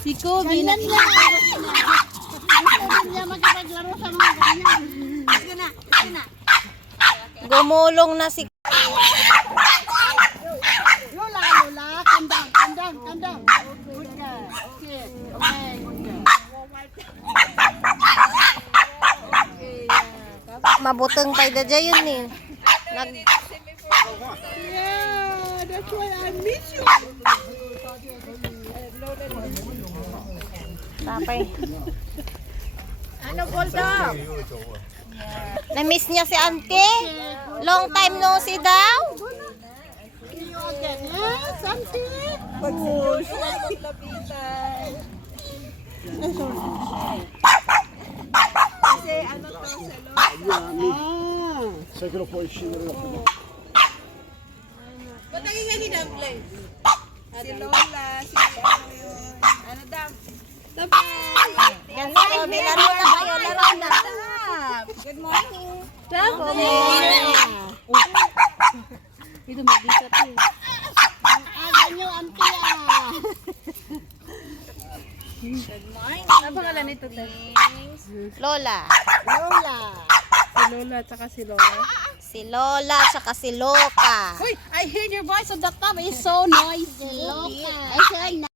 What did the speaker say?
Si Kobe na niya makipaglaro sa mga ganyan. Sige na. Gumulong na si Lola, calm down. Good girl. Okay, good girl. mabuteng pa ida yun eh. Yeah, that's why I miss you. Tapay. Ano, Golda? Na-miss niya si auntie. Long time no see daw. See you again, yes, auntie? Kasi ano to, sa Lola. Sai che lo puoi scendere da qui. Ba't naging ganyan ang place? Si Lola, si ano yun. Ano daw? Yan si Kobe, laro na kayo, laro na. Good morning. Ito mag-dito ito. Ang aga nyo, auntie Good morning. Ano pangalan nito, te? Lola. Lola. Si Lola at saka si Lola. Si Lola tsaka si Loka. Uy, I heard your voice on the top. It's so noisy. Lola. I said,